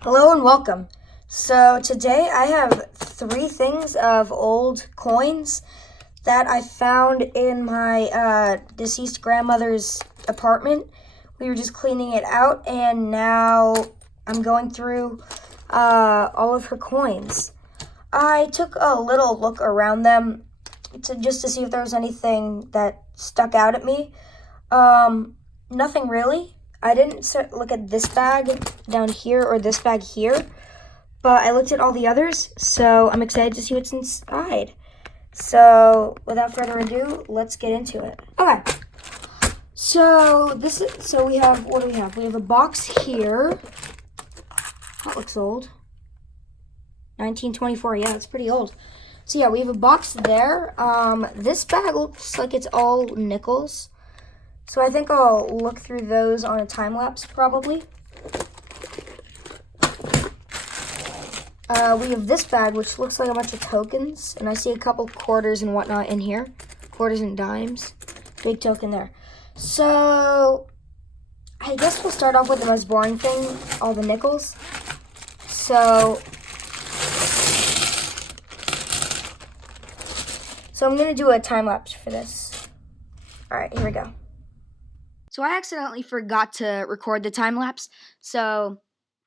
Hello and welcome. So today I have 3 things of old coins that I found in my deceased grandmother's apartment. We were just cleaning it out and now I'm going through all of her coins. I took a little look around them just to see if there was anything that stuck out at me. Nothing really. I didn't look at this bag down here or this bag here, but I looked at all the others, so I'm excited to see what's inside. So without further ado, let's get into it. Okay. So we have, what do we have? We have a box here. That looks old. 1924, yeah, it's pretty old. So yeah, we have a box there. This bag looks like it's all nickels. So I think I'll look through those on a time lapse probably. We have this bag, which looks like a bunch of tokens, and I see a couple quarters and whatnot in here. Quarters and dimes. Big token there. So I guess we'll start off with the most boring thing, all the nickels. So I'm going to do a time lapse for this. All right, here we go. So I accidentally forgot to record the time lapse, so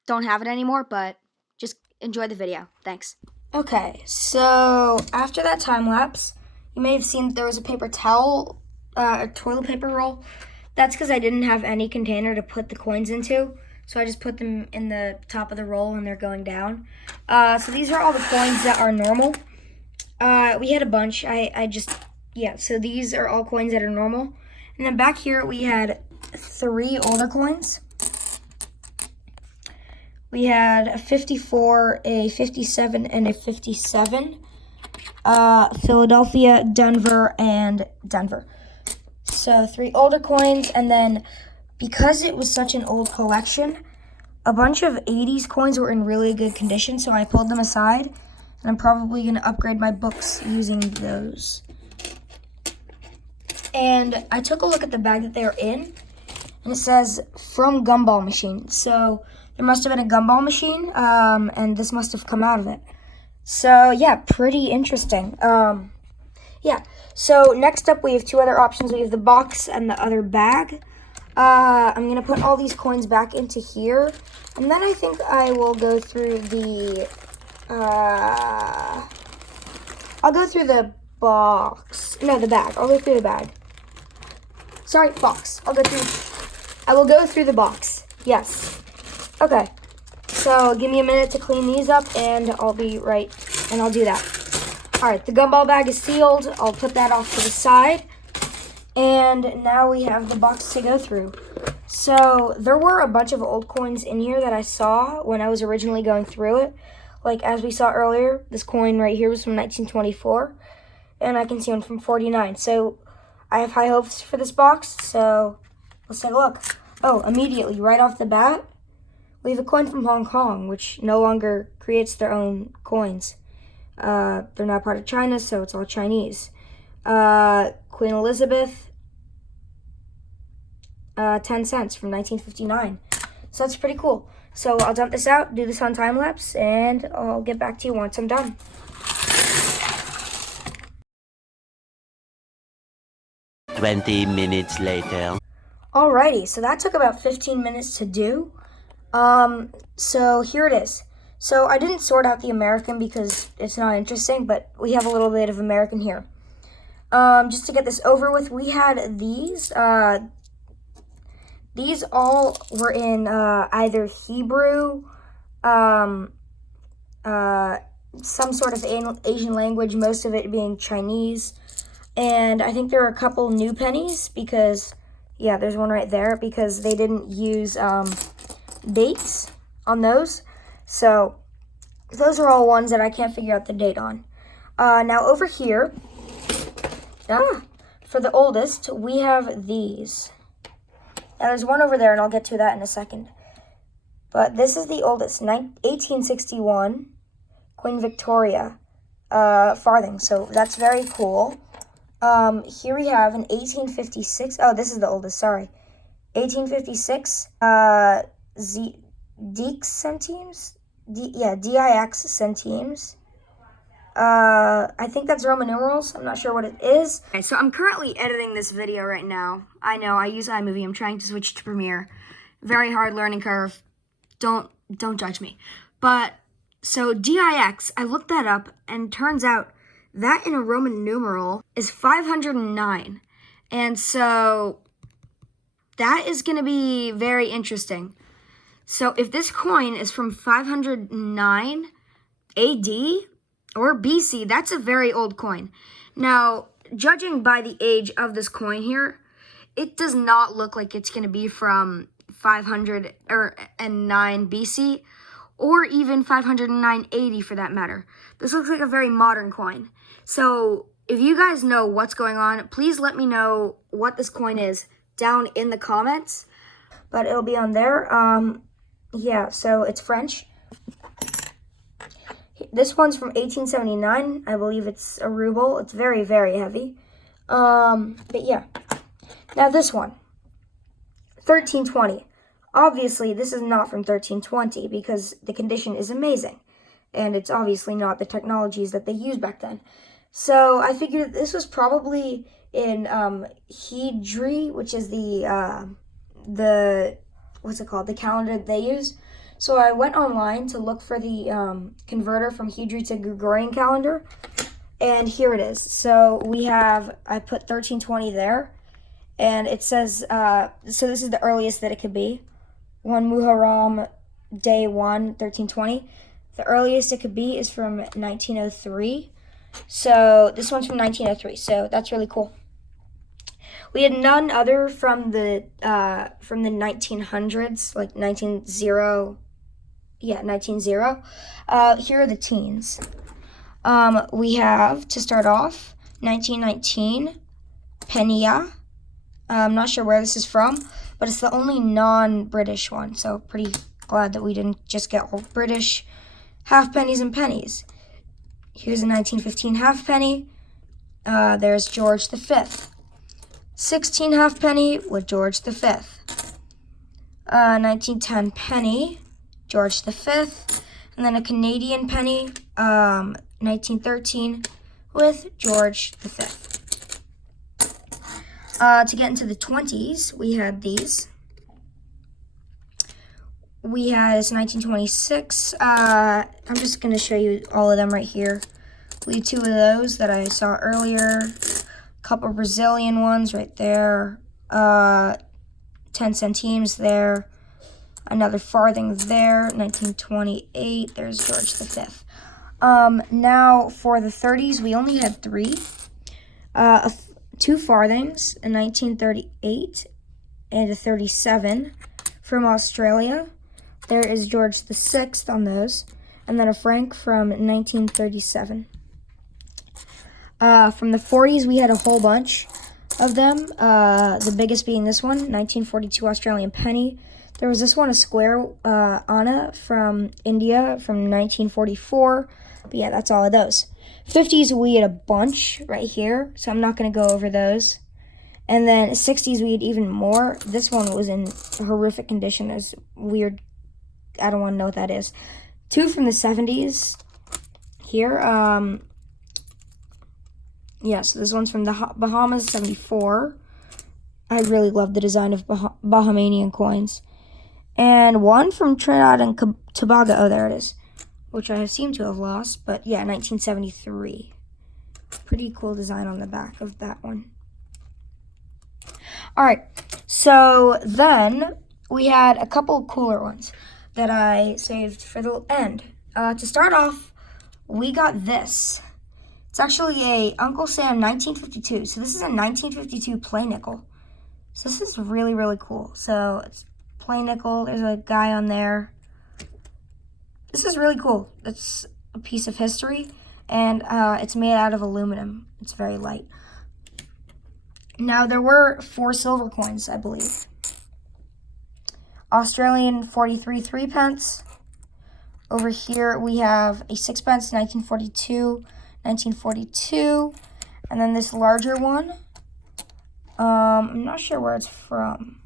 don't have it anymore, but just enjoy the video. Thanks. Okay, so after that time lapse, you may have seen that there was a paper towel, a toilet paper roll. That's because I didn't have any container to put the coins into, so I just put them in the top of the roll and they're going down. So these are all the coins that are normal. We had a bunch. So these are all coins that are normal. And then back here we had 3 older coins. We had a 54, a 57, and a 57. Philadelphia, Denver, and Denver. So 3 older coins, and then because it was such an old collection, a bunch of 80s coins were in really good condition, so I pulled them aside, and I'm probably going to upgrade my books using those. And I took a look at the bag that they are in, and it says, from gumball machine. So there must have been a gumball machine, and this must have come out of it. So yeah, pretty interesting. So next up we have 2 other options. We have the box and the other bag. I'm going to put all these coins back into here, and then I think I will go through the, I'll go through the box. No, the bag. I'll go through the bag. Sorry, box. I will go through the box. Yes. Okay. So give me a minute to clean these up, and I'll be right, and I'll do that. All right, the gumball bag is sealed. I'll put that off to the side. And now we have the box to go through. So there were a bunch of old coins in here that I saw when I was originally going through it. Like as we saw earlier, this coin right here was from 1924. And I can see one from 49. So I have high hopes for this box, so let's take a look. Oh, immediately, right off the bat, we have a coin from Hong Kong, which no longer creates their own coins. They're now part of China, so it's all Chinese. Queen Elizabeth, 10 cents from 1959. So that's pretty cool. So I'll dump this out, do this on time lapse, and I'll get back to you once I'm done. Twenty minutes later. Alrighty, so that took about 15 minutes to do. So here it is. So I didn't sort out the American because it's not interesting, but we have a little bit of American here. Just to get this over with, we had these. These all were in either Hebrew, some sort of Asian language, most of it being Chinese. And I think there were a couple new pennies because, yeah, there's one right there because they didn't use dates on those. So those are all ones that I can't figure out the date on. Now over here, for the oldest, we have these. Now there's one over there, and I'll get to that in a second. But this is the oldest, 1861, Queen Victoria farthing. So that's very cool. Here we have an 1856. Oh, this is the oldest, sorry. 1856 Dix centimes? DIX centimes. I think that's Roman numerals. I'm not sure what it is. Okay, so I'm currently editing this video right now. I know, I use iMovie. I'm trying to switch to Premiere. Very hard learning curve. Don't judge me. But, so DIX, I looked that up, and turns out that in a Roman numeral is 509. And so that is going to be very interesting. So if this coin is from 509 AD or BC, that's a very old coin. Now, judging by the age of this coin here, it does not look like it's going to be from 509 BC or even 509 AD for that matter. This looks like a very modern coin. So if you guys know what's going on, please let me know what this coin is down in the comments. But it'll be on there. Yeah, so it's French. This one's from 1879. I believe it's a ruble. It's very, very heavy. But yeah. Now this one, 1320. Obviously, this is not from 1320 because the condition is amazing. And it's obviously not the technologies that they used back then. So I figured this was probably in Hydri, which is the what's it called? The calendar they use. So I went online to look for the converter from Hydri to Gregorian calendar, and here it is. So I put 1320 there, and it says, so this is the earliest that it could be. 1 Muharram, day 1, 1320. The earliest it could be is from 1903. So this one's from 1903, so that's really cool. We had none other from the 1900s, like 1900. Yeah, 1900. Here are the teens. We have, to start off, 1919, Penia. I'm not sure where this is from, but it's the only non-British one, so pretty glad that we didn't just get all British half pennies and pennies. Here's a 1915 halfpenny. There's George V. 16 halfpenny with George V. 1910 penny, George V. And then a Canadian penny, 1913 with George V. To get into the 20s, we had these. We had this 1926. I'm just going to show you all of them right here. We had 2 of those that I saw earlier. A couple Brazilian ones right there. 10 centimes there. Another farthing there. 1928. There's George V. Now, for the 30s, we only had 3. 2 farthings, a 1938 and a 37 from Australia. There is George VI on those, and then a franc from 1937. From the 40s, we had a whole bunch of them, the biggest being this one, 1942 Australian penny. There was this one, a square Anna from India from 1944, but yeah, that's all of those. 50s, we had a bunch right here, so I'm not going to go over those. And then 60s, we had even more. This one was in horrific condition. There's weird, I don't want to know what that is. 2 from the 70s here. Yeah, so this one's from the Bahamas, 74. I really love the design of Bahamian coins. And 1 from Trinidad and Tobago. Oh, there it is. Which I seem to have lost, but yeah, 1973. Pretty cool design on the back of that one. All right, so then we had a couple cooler ones that I saved for the end. To start off, we got this. It's actually a Uncle Sam 1952. So this is a 1952 play nickel. So this is really, really cool. So it's play nickel. There's a guy on there. This is really cool. It's a piece of history, and it's made out of aluminum. It's very light. Now, there were 4 silver coins, I believe. Australian 43 3-pence. Over here, we have a 6-pence, 1942. And then this larger one. I'm not sure where it's from.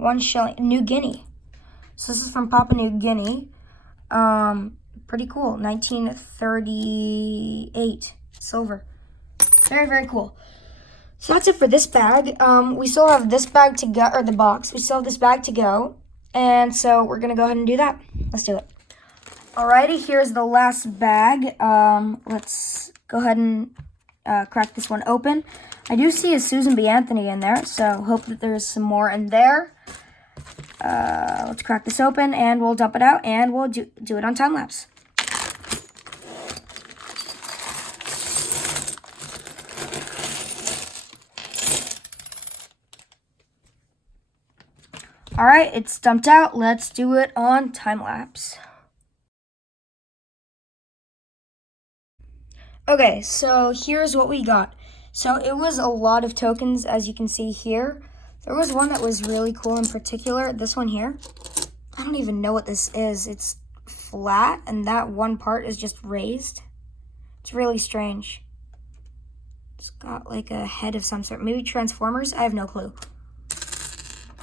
1 shilling. New Guinea. So this is from Papua New Guinea. Pretty cool. 1938. Silver. Very, very cool. So that's it for this bag. We still have this bag to go, or the box. We still have this bag to go. And so we're going to go ahead and do that. Let's do it. Alrighty, here's the last bag. Let's go ahead and crack this one open. I do see a Susan B. Anthony in there, so hope that there's some more in there. Let's crack this open, and we'll dump it out, and we'll do it on time lapse. Alright, it's dumped out. Let's do it on time lapse. Okay, so here's what we got. So it was a lot of tokens, as you can see here. There was one that was really cool in particular. This one here. I don't even know what this is. It's flat, and that one part is just raised. It's really strange. It's got like a head of some sort. Maybe Transformers? I have no clue.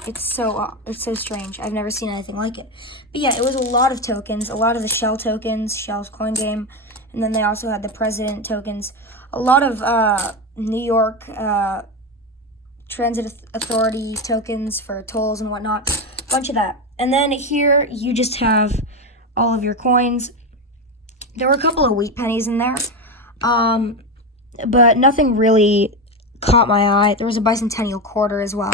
It's so strange. I've never seen anything like it. But yeah, it was a lot of tokens. A lot of the Shell tokens, Shell's coin game. And then they also had the President tokens. A lot of New York Transit Authority tokens for tolls and whatnot. A bunch of that. And then here you just have all of your coins. There were a couple of wheat pennies in there. But nothing really caught my eye. There was a bicentennial quarter as well.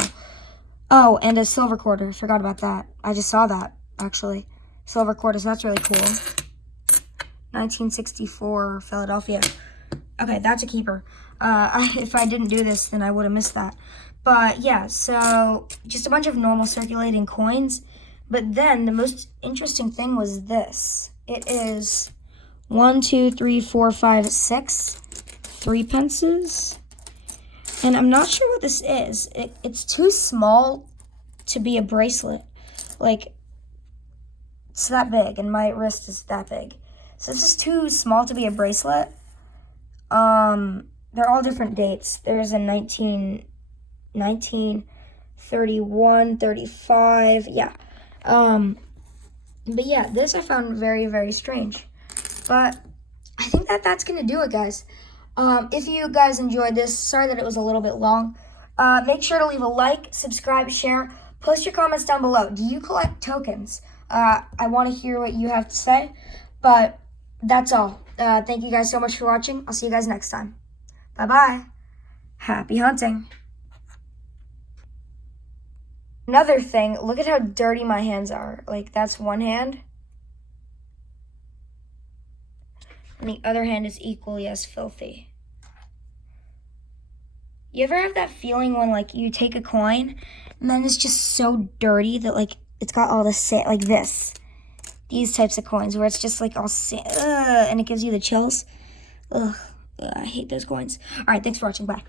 Oh, and a silver quarter. Forgot about that. I just saw that, actually. Silver quarter, so that's really cool. 1964, Philadelphia. Okay, that's a keeper. If I didn't do this, then I would have missed that. But yeah, so just a bunch of normal circulating coins. But then the most interesting thing was this. It is 1, 2, 3, 4, 5, 6 3-pences. And I'm not sure what this is. It's too small to be a bracelet. Like, it's that big, and my wrist is that big. So this is too small to be a bracelet. They're all different dates. There's a 1931, 35, yeah. But yeah, this I found very, very strange. But I think that's going to do it, guys. If you guys enjoyed this, sorry that it was a little bit long. Make sure to leave a like, subscribe, share, post your comments down below. Do you collect tokens? I want to hear what you have to say, but that's all. Thank you guys so much for watching. I'll see you guys next time. Bye-bye. Happy hunting. Another thing, look at how dirty my hands are. Like, that's one hand. And the other hand is equally as filthy. You ever have that feeling when, like, you take a coin and then it's just so dirty that, like, it's got all the sand, like this. These types of coins where it's just, like, all sand, and it gives you the chills. Ugh, I hate those coins. All right, thanks for watching. Bye.